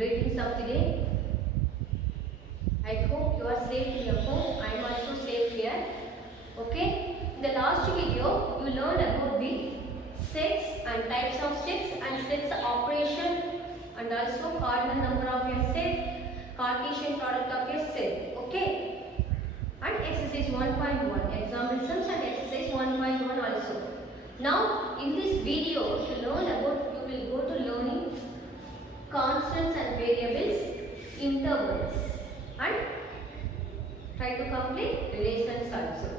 greetings of the day. I hope you are safe in your home. I am also safe here. Okay. In the last video, you learned about the sets and types of sets and sets operation and also cardinal number of your set, Cartesian product of your set. Okay. And exercise 1.1, example sums and exercise 1.1 also. Now, in this video, you will go to learning constants and variables, intervals, and try to complete relations also.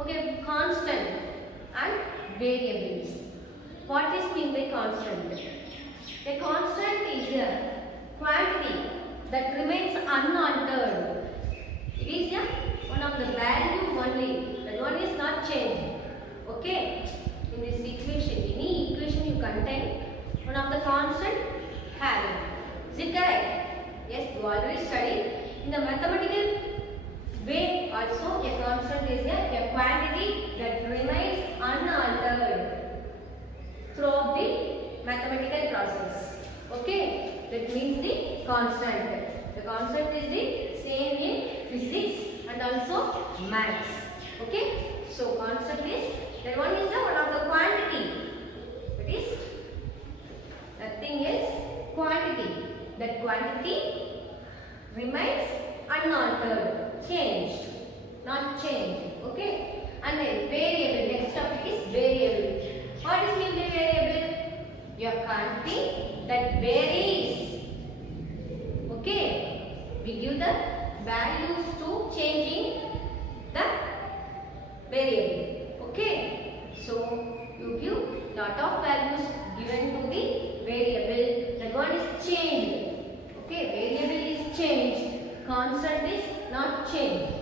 Okay, constant and variables. What is mean by constant? A constant is a quantity that remains unaltered. It is one of the value only. That one is not changed. Okay. In this equation, any equation you contain one of the constant having. Is it correct? Yes, you already studied. In the mathematical way also, a constant is a quantity that remains unaltered throughout the mathematical process. Okay, that means the constant. The constant is the same in physics and also maths. Okay, so constant is that one is one of the quantity. That is nothing else, quantity. That quantity remains unaltered, changed, not changed. Okay, and then variable. Next topic is variable. What is mean by variable? Your quantity that varies. Okay, we give the values to changing the variable. Okay, so you give lot of values given to the variable. That one is changed. Okay, variable is changed. Constant is not changed.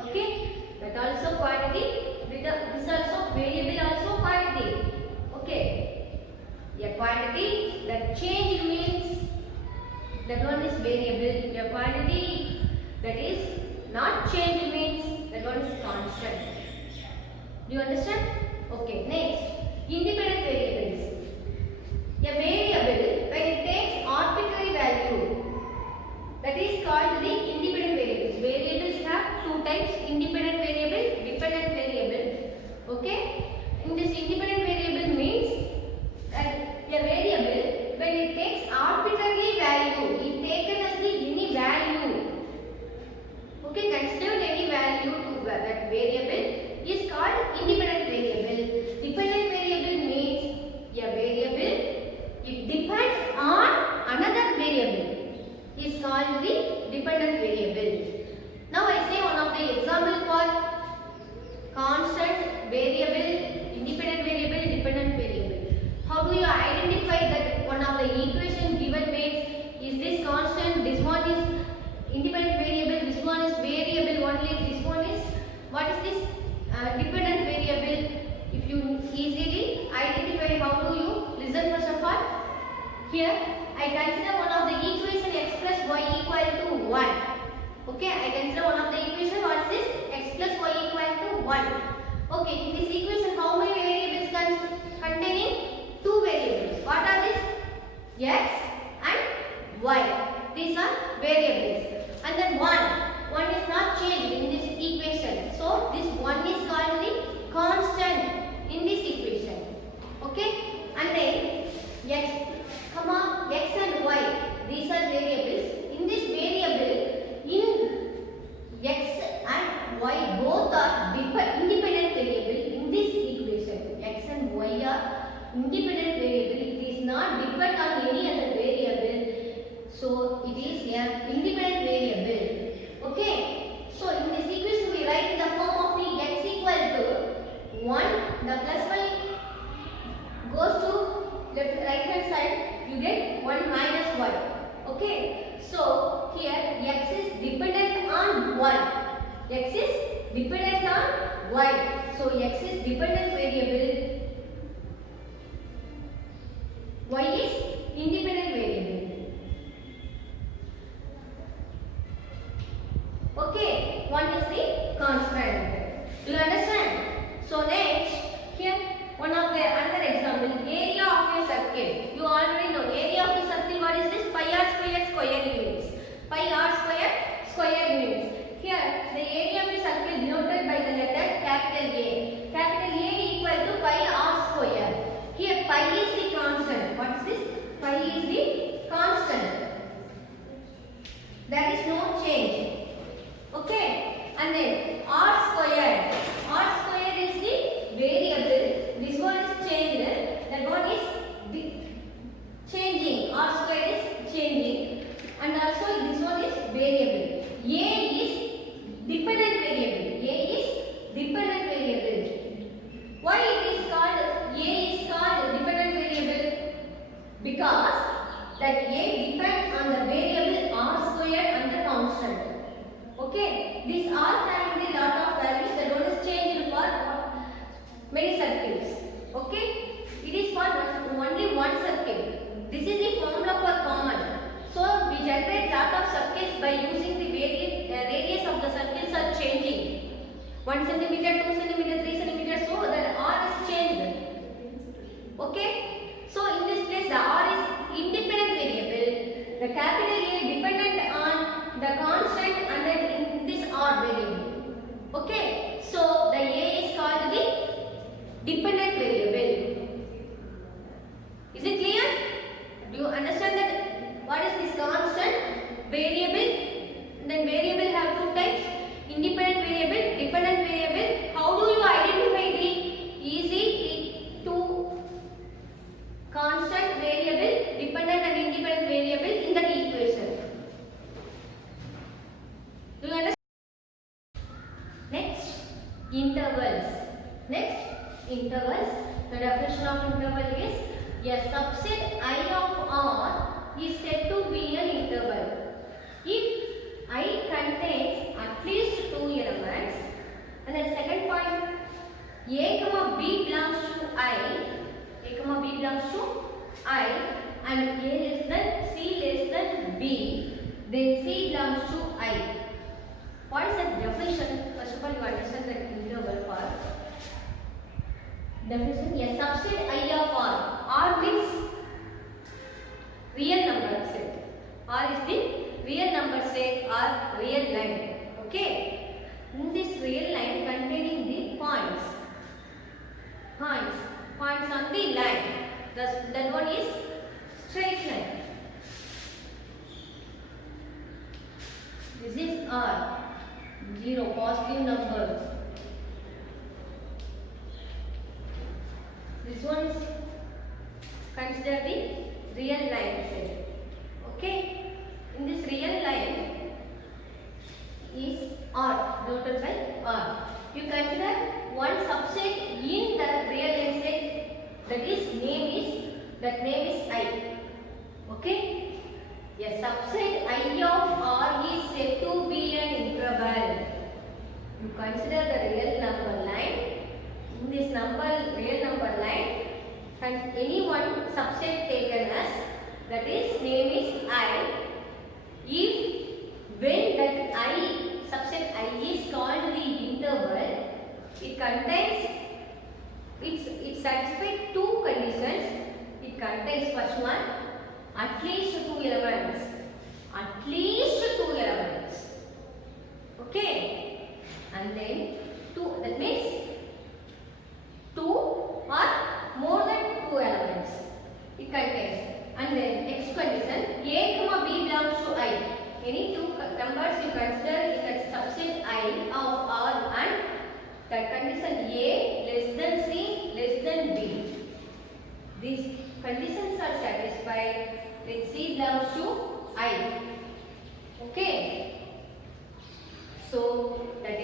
Okay, that also quantity. This also variable also quantity. Okay, a quantity that change means that one is variable. A quantity that is not change means that one is constant. Do you understand? Okay, next, independent variables. A variable, when it takes arbitrary value, that is called the independent variables. Variables have two types, independent variable, dependent variable. Okay? In this independent variable means that a variable, when it takes arbitrary value, it taken as the any value. Okay, considered any value to that variable is called independent variable. Dependent variable means a variable, it depends on another variable, is called the dependent variable. Now I say one of the example for constant, variable, independent variable, dependent variable. How do you identify that one of the equation given means is this constant, this one is independent variable, this one is variable only, this one is what is this dependent variable? If you easily identify, how do you listen first of all? Here I consider one of the equation x plus y equal to 1. Okay, I consider one of the equation, what is this? X plus y equal to 1. Okay, in this equation how many variables containing? Two variables. What are these? X and y. These are variables. And then 1 is not changed in this equation. So this 1 is called the constant in this equation. Okay, and then x and y, these are variables. In this variable, in x and y both are independent variable in this equation. X and y are independent variable. It is not depend on any other variable. So it is an independent variable. Okay. So in this equation we write in the form of the x equal to 1. The plus 1 goes to right hand side. You get 1 minus 1. Okay. So here x is dependent on y. X is dependent on y. So x is dependent variable. Y is independent variable. Okay. One is the constant. Do you understand? So next, here one of the another example, area of a circle. You already know area square means. Here the area of the circle denoted by the letter capital A. Capital A equal to pi r square. Here pi is the constant. What is this? Pi is the constant. There is no change. Okay. And then r square. R square is the variable. This one is changed. That one is changing. R square is changing. And also this one is variable. A is dependent variable. A is dependent variable. Why it is called A is called dependent variable? Because that A depends on the variable r square and the constant. Okay, these are having the lot of values. That one is changed for many circles. Okay, it is for only one circle. This is the formula for common. So we generate lot of circles by using the radius of the circles are changing. 1 centimeter, 2 centimeter, 3 centimeter. So the r is changed. Okay. So in this place the r is independent variable. The capital A dependent on the constant and then in this r variable. Okay. So the A is called the dependent variable. Is it clear? Do you understand that what is this constant? Variable. And then variable have two types. Independent variable, dependent variable. How do you identify the easy two constant variable, dependent and independent variable in that equation? Do you understand? Next, intervals. Next, intervals. The definition of interval is a subset I of R is said to be an interval if I contains at least two elements. And then second point, A comma B belongs to I. A comma B belongs to I and A less than C less than B. Then C belongs to I. What is the definition? First of all, you understand that interval for definition. A subset I of R. R means real number set. R is the real number set or real line. Okay. In this real line containing the points on the line. That one is straight line. This is R. 0 positive numbers. This one is consider the real line set. Okay. In this real line is R, denoted by R. You consider one subset in the real line set. That name is I. Okay. A subset I of R is said to be an interval. You consider the real number line. In this real number line, and any one subset taken as that is name is I. If when that I subset I is called the interval, it contains it satisfies two conditions. It contains first one, at least two elements. At least two elements. Okay. And then two, that means two or more than two elements it contains. And then next condition, A comma B belongs to I. Any two numbers you consider is a subset I of R and that condition A less than C less than B. These conditions are satisfied when C belongs to I. Okay. So that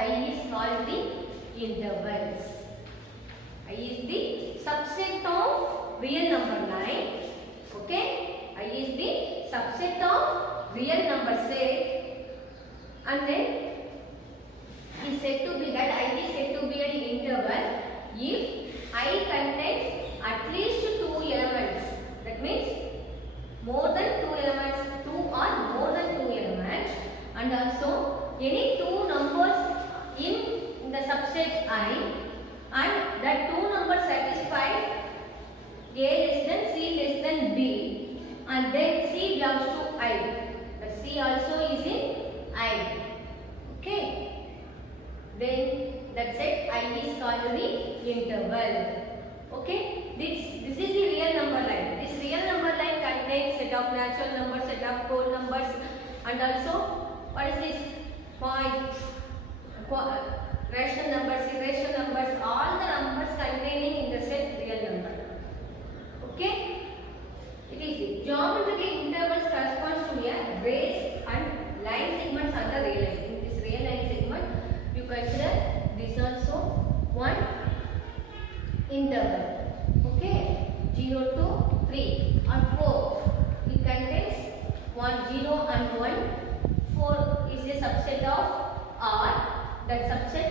I is called the intervals. I is the subset of real number line. Okay. I is the subset of real number set. And then is said to be that I is said to be an interval if I contains at least two elements. That means more than two elements, two or more than two elements, and also any two numbers in the subset I, and that two numbers satisfy A less than C less than B, and then C belongs to I. The C C also is in I. Okay. Then that set I is called the interval. Okay. This is the real number line. This real number line contains set of natural numbers, set of whole numbers, and also what is this? Points, rational numbers, irrational numbers, all the numbers containing in the set real number. Okay. It is geometrically intervals corresponds to a rays and line segments are the real line. In this real line segment, you consider this also one interval. Okay, 0 to 3 or 4. It contains 1, 0 and 1. 4 is a subset of R. That subset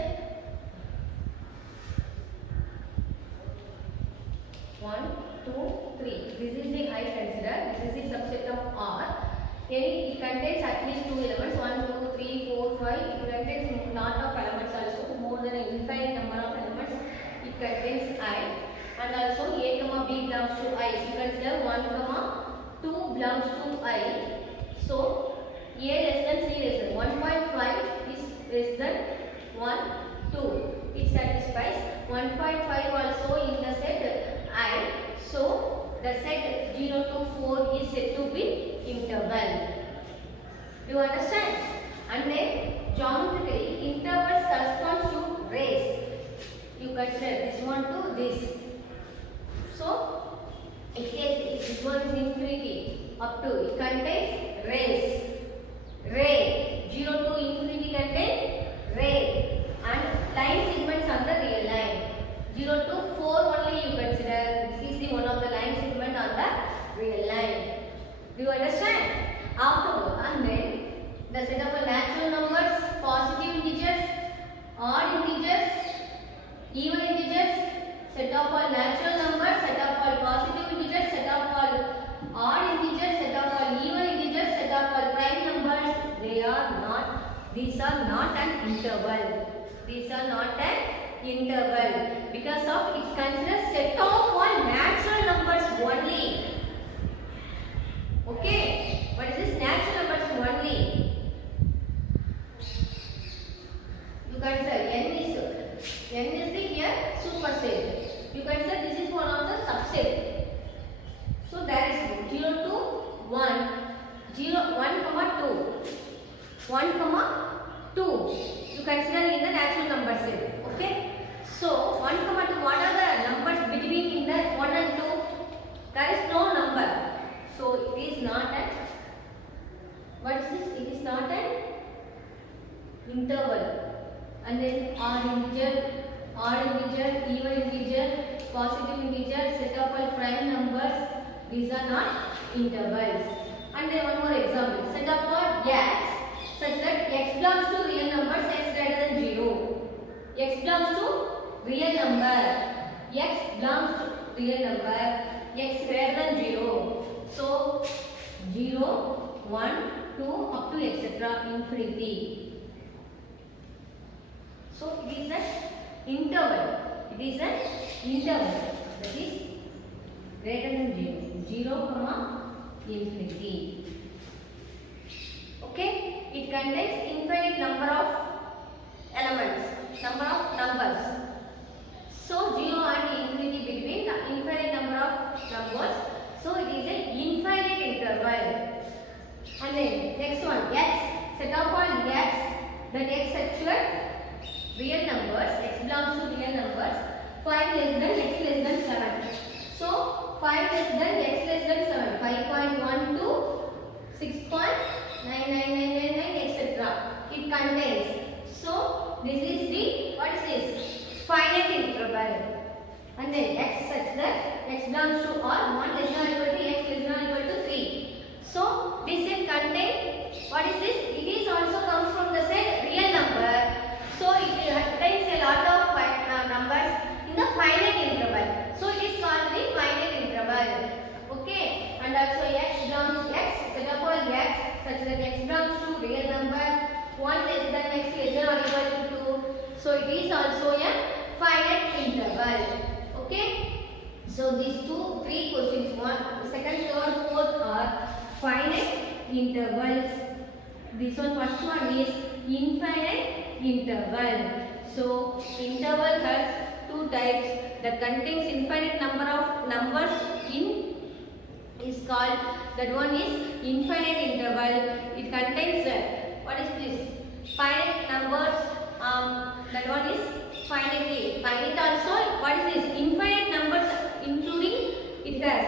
1, 2, 3. This is the I consider. This is the subset of R. It contains at least 2 elements. 1, 2, 3, 4, 5. It contains lot of elements also. More than an infinite number of elements. It contains I. And also A, B belongs to I. You consider 1, 2 belongs to I. So A less than C less than 1.5 is less than 1, 2. It satisfies 1.5 also in the set I. So the set 0 to 4 is said to be interval. Do you understand? And then geometrically intervals corresponds to rays. You consider this one to this. So it is this one is infinity up to it contains rays. Ray 0 to infinity contains ray and line segments on the real line. 0 to 4 only you consider. This is the one of the line segment on the real line. Do you understand? Afterward, and then the set of natural numbers, positive integers, odd integers, even integers, set of all natural numbers, set of all positive integers, set of all odd integers, set of all even integers, set of all prime numbers. These are not an interval. These are not an interval because of it's considered set of all natural numbers only. Okay, what is this natural numbers only? You consider n is the here superset. You consider this is one of the subset. So there is 0 to 1, 1 comma 2, 1 comma 2. You consider in the natural number set. Okay. So 1 comma 2. What are the numbers between in the 1 and 2? There is no number. So it is not an. What is this? It is not an interval. And then odd integer, even integer, positive integer, set of all prime numbers. These are not intervals. And then one more example. Set of all x such that x belongs to real numbers x greater than 0. X belongs to real number. X belongs to real number. X greater than 0. So 0, 1, 2 up to etc. infinity. So it is an interval. It is an interval that is greater than 0, 0 comma infinity. Okay, it contains infinite number of elements, number of numbers. So 0 and infinity between the infinite number of numbers. So it is an infinite interval. And then next one, x, set of all x, that x actual real numbers, x belongs to real numbers, 5 less than x less than 7. So 5 less than x less than 7, 5.1 to 6.99999 etc. It contains. So this is the, what is this? Finite interval. And then x such that x belongs to or 1 less than or equal to x less than or equal to 3. So this set contains, what is this? It is also comes from the set real number. So it contains a lot of numbers in the finite interval. So it is called the finite interval. Okay. And also x belongs to x, set of all x such that x belongs to real number 1 less than x less than or equal to 2. So it is also a finite interval. Okay. So these 3 questions, 1, second, third, fourth are finite intervals. This one, first one is infinite interval. So interval has two types that contains infinite number of numbers in is called, that one is infinite interval. It contains what is this? Finite numbers. That one is finite. Finite also. What is this? Infinite numbers including it has.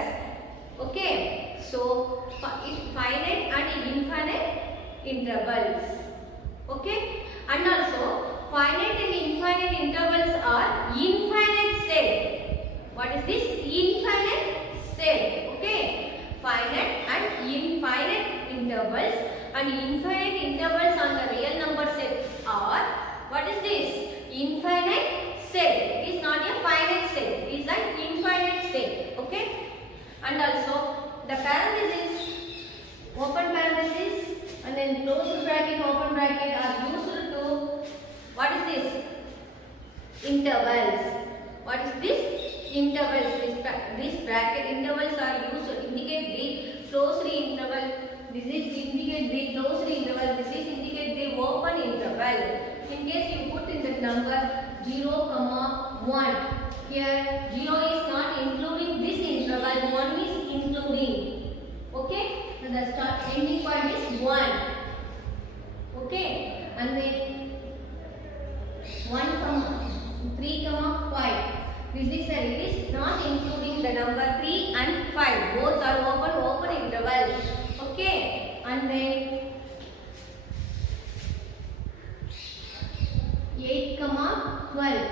Okay. So finite and infinite intervals. Okay. And also finite and infinite intervals are infinite set. What is this? Infinite set. Okay. Finite and infinite intervals, and infinite intervals on the real number sets are, what is this? Infinite set. It is not a finite set. It is an infinite set. Okay. And also the parenthesis, open parenthesis and then closed bracket, open bracket are used to, what is this? Intervals. What is this? Intervals. This bracket intervals are used to indicate the closed interval. This is indicate the closed interval. This is indicate the open interval. In case you put in the number 0, 1. Here 0 is not including this interval. 1 is including. Okay. So the start ending point is 1. Okay. And then 1, 3, 5. This is it is not including the number 3 and 5. Both are open interval. Okay. And then 8, 12.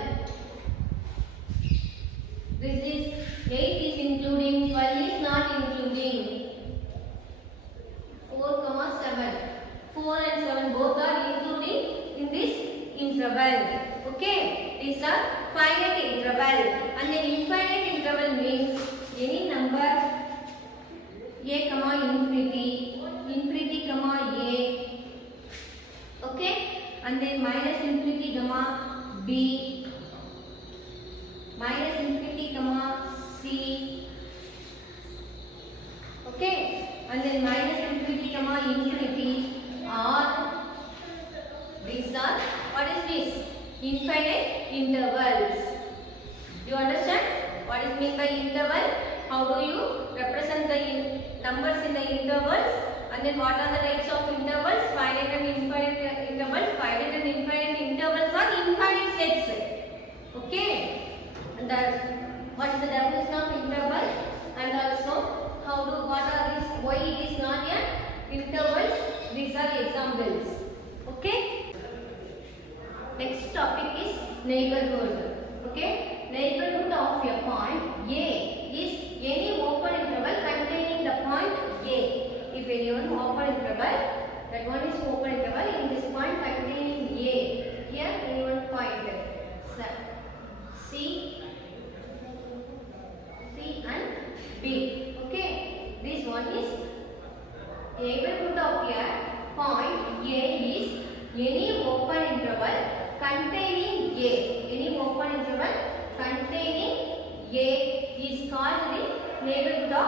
This is 8 is including, 12 is not including. 4, 7. 4 and 7 both are including in this interval. Okay. These are finite interval. And then infinite interval means any number a, infinity, infinity, a. Okay. And then minus infinity, b, minus infinity, c. Okay. And then minus infinity, infinity, or these are, what is this? Infinite intervals. You understand what is meant by interval? How do you represent the numbers in the intervals? And then what are the types of intervals? Finite and infinite intervals. Finite and infinite intervals are infinite sets. Okay. And what is the definition of interval? And also what are these? Why it is not a intervals? These are examples. Okay. Next topic is neighborhood. Okay. Neighborhood of a point A is any open interval containing the point A. If any one open interval, that one is open interval in this point containing A. Here any one point C and B. Okay. This one is neighborhood of a point A is any open interval containing A. Any open interval containing A is called the neighborhood of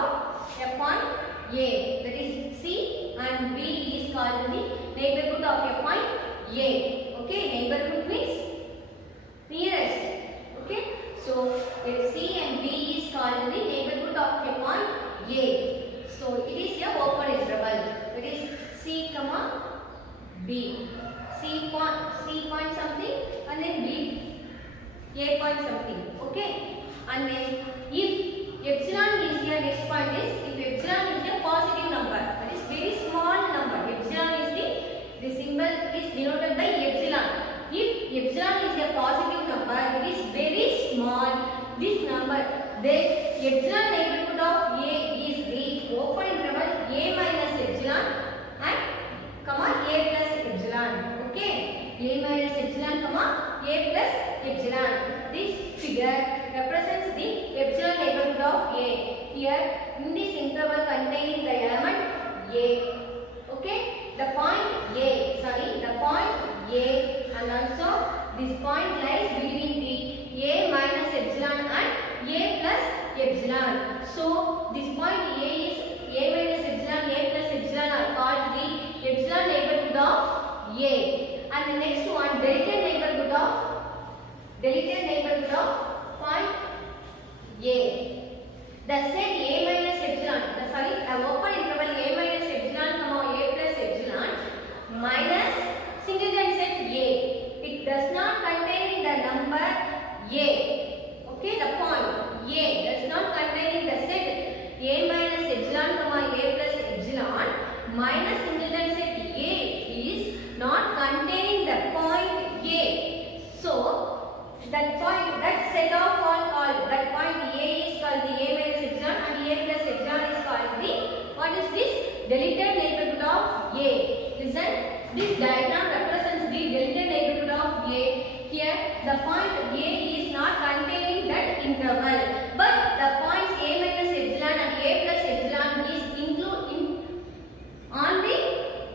a point A. That is C and B is called the neighborhood of a point A. Okay. Neighborhood means nearest. Okay. So C and B is called the neighborhood of a point A. So it is a open interval. That is C, B. C point something and then B, A point something. Okay. And then if epsilon is here, next point is if epsilon is a positive number, that is very small number. Epsilon is the symbol is denoted by epsilon. If epsilon is a positive number, it is very small. This number, then epsilon neighborhood of A is the open interval A minus epsilon and A plus epsilon. Okay. A minus epsilon, A plus epsilon. This figure represents the epsilon neighborhood of A. Here, in this interval containing the element A. Okay. The point A and also this point lies between the A minus epsilon and A plus epsilon. So, this point A is A minus epsilon, A plus epsilon are called the epsilon neighborhood of A. And the next one, deleted neighborhood of point A. The set A minus epsilon, open interval A minus epsilon comma A plus epsilon minus singleton set A. It does not contain the number A. Okay, the point A does not contain the set A minus epsilon comma A plus epsilon minus singleton set A is not containing the point A. So that set of all called, that point A is called the A minus epsilon and A plus epsilon is called the, what is this? Deleted neighborhood of A. Listen, this diagram represents the deleted neighborhood of A. Here the point A is not containing that interval, but the points A minus epsilon and A plus epsilon is included on the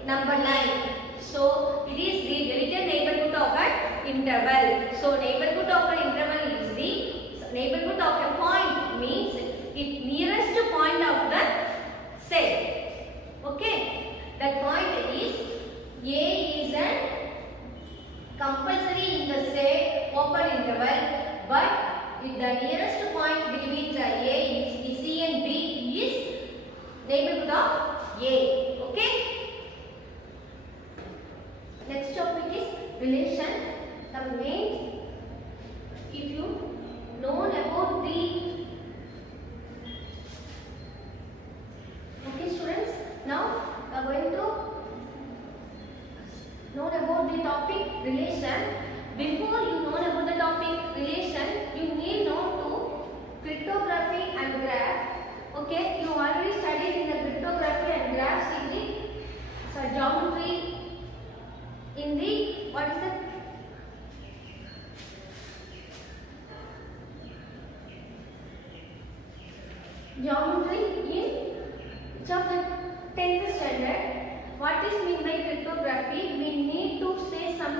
number line. So it is the deleted neighborhood of an interval. So neighborhood of an interval is the neighborhood of a point, means it nearest point of the set. Okay, that point is A is a compulsory in the set open interval, but if the nearest point between the A is the C and B is neighborhood of A. Okay. Next topic is relation. The main, if you know about the, okay students, now we are going to know about the topic relation. Before you know about the topic relation, you need know to cryptography and graph. Okay, you already studied in the cryptography and graphs in the geometry. In the, what is the geometry in which of the 10th standard? What is mean by cryptography? We need to say some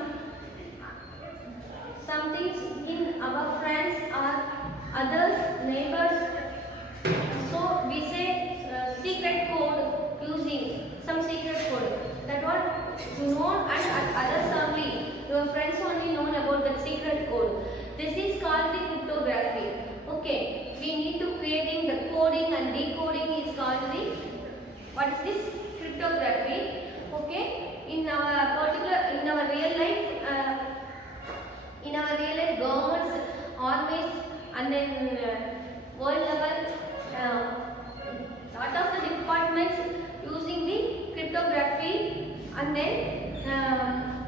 things in our friends or others, neighbors. So we say secret code, using some secret code. That what you know, and others only, your friends only know about that secret code. This is called the cryptography. Okay, we need to creating the coding and decoding is called the, what is this? Cryptography. Okay, in our particular, in our real life, governments, armies, and then world level, lot of the departments using the cryptography, and then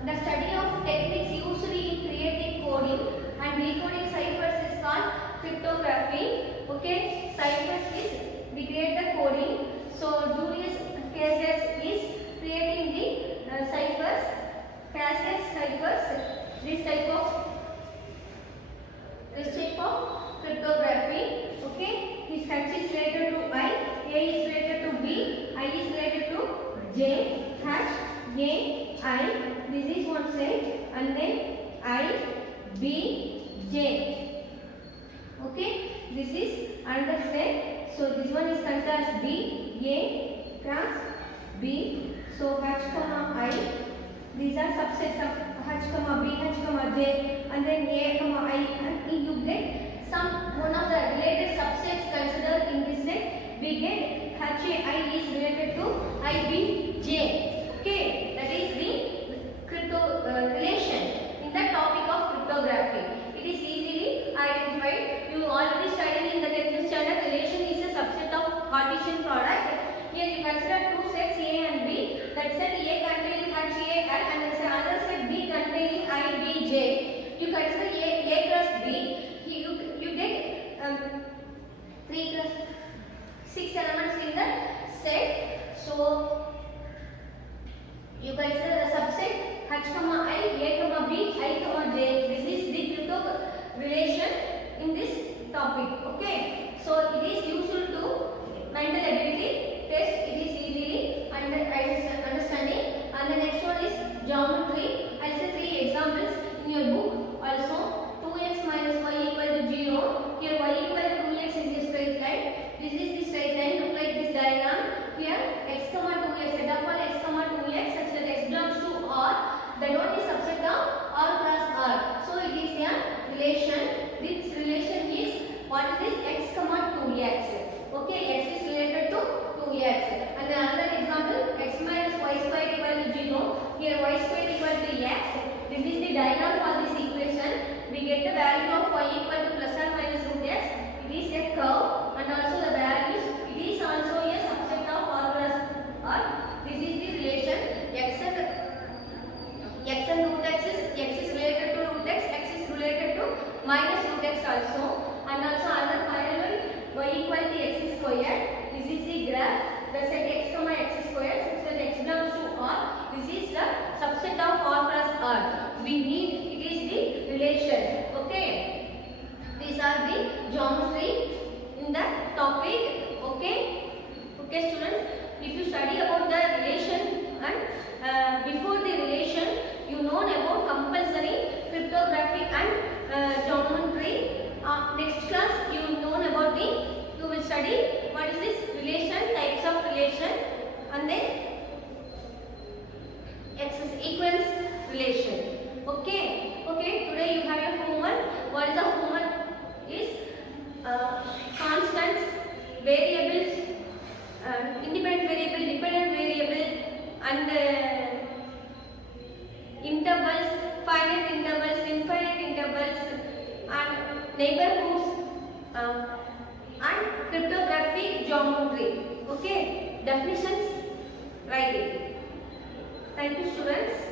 the study of techniques usually in creating coding and decoding ciphers is called cryptography. Okay, ciphers is we create the coding. So Julius Caesar is creating the ciphers. Caesar ciphers. This type of cryptography. Okay, his H is related to I, A is related to B, I is related to J, H, A, I. This is one side, and then I, B, J. Okay, this is another set. So this one is considered as B, A cross B. So H comma I. These are subsets of H comma B, H comma J, and then A comma I. And you get one of the related subsets considered in this set. We get HAI is related to IBJ. Okay, that is the relation in the topic of cryptography. It is easily identified. You already studied in the 10th standard. Relation is a subset of Cartesian product. Here you consider two sets A and B. That set A containing HAI and there is another set B containing IBJ. You consider A cross B. You get 3 cross 6 elements in the set. So you consider the subset H comma I, A comma B, I comma J. This is the crypto relation in this topic. Okay. So it is useful to mental ability test. It is easily understanding. And the next one is geometry. I'll say 3 examples in your book. Also 2x minus y equal to 0. Here y equal to 2x is a straight line. This is the straight line. Look like this diagram. Here x comma 2x, set of all x comma 2x such that x belongs to R. neighborhoods and cryptographic geometry. Okay, definitions, write it. Thank you, students.